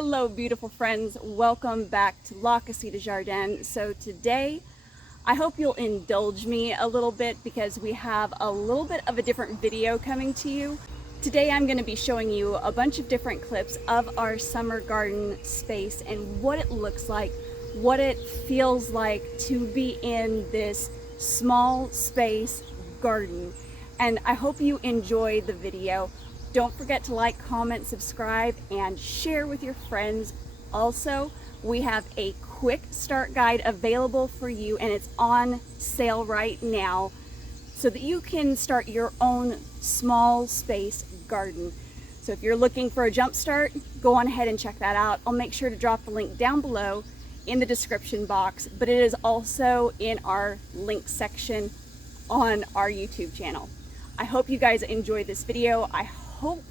Hello beautiful friends, welcome back to La Casita Jardin. So today I hope you'll indulge me a little bit because we have a little bit of a different video coming to you. Today I'm going to be showing you a bunch of different clips of our summer garden space and what it looks like, what it feels like to be in this small space garden. And I hope you enjoy the video. Don't forget to like, comment, subscribe, and share with your friends. Also, we have a quick start guide available for you, and it's on sale right now so that you can start your own small space garden. So if you're looking for a jump start, go on ahead and check that out. I'll make sure to drop the link down below in the description box, but it is also in our link section on our YouTube channel. I hope you guys enjoy this video. I hope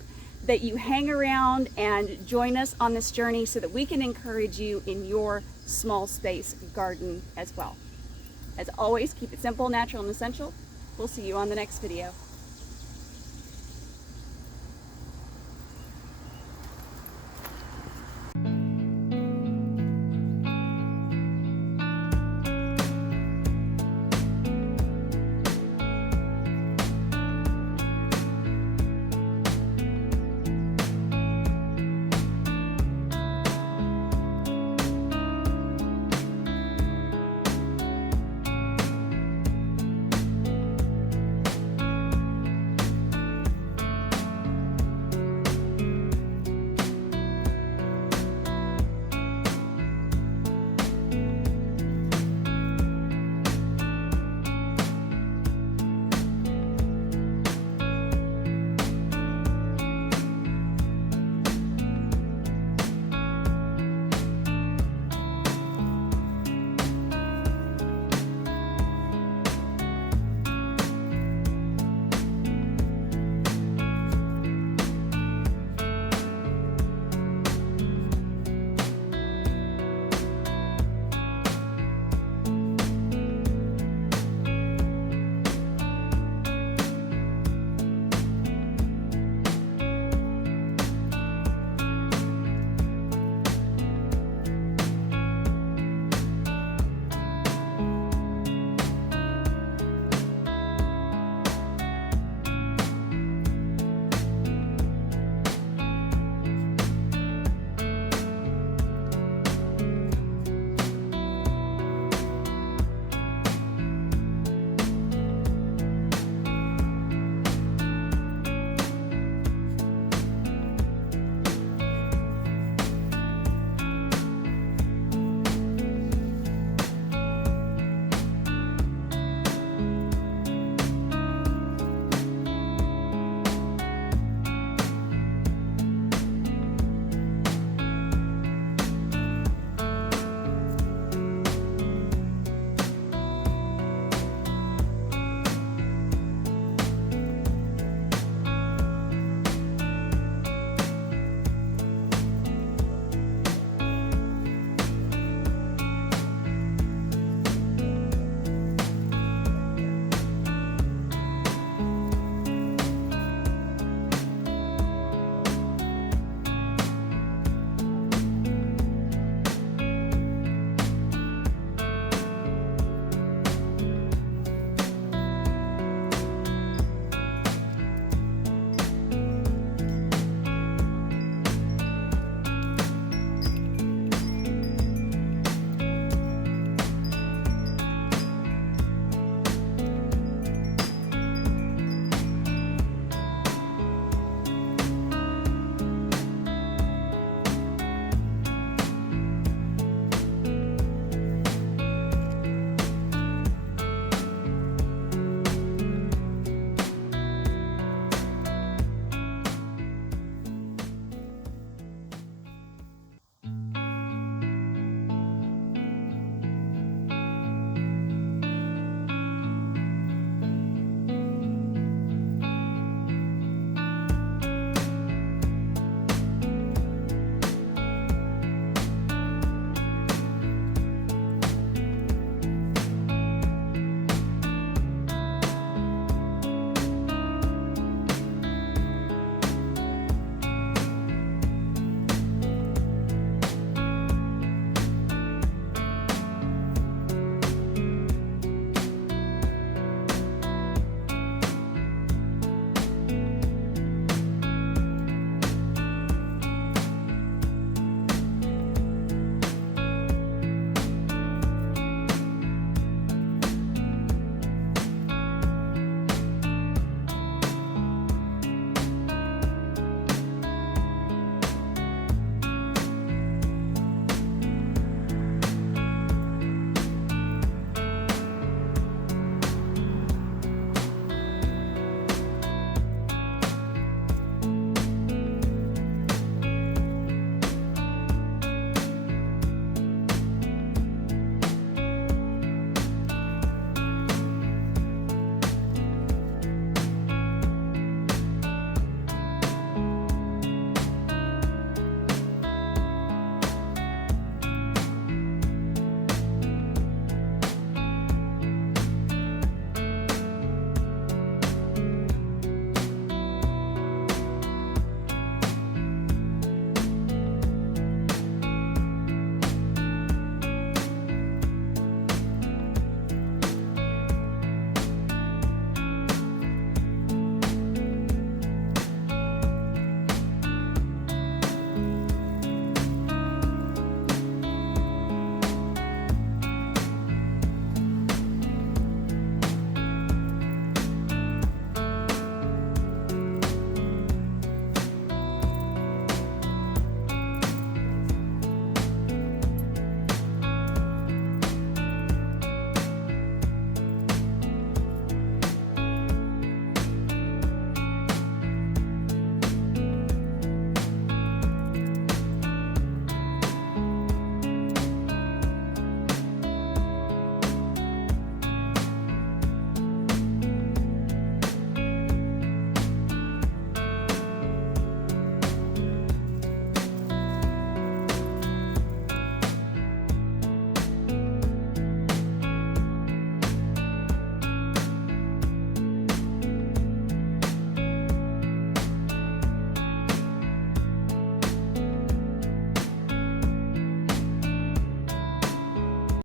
that you hang around and join us on this journey so that we can encourage you in your small space garden as well. As always, keep it simple, natural, and essential. We'll see you on the next video.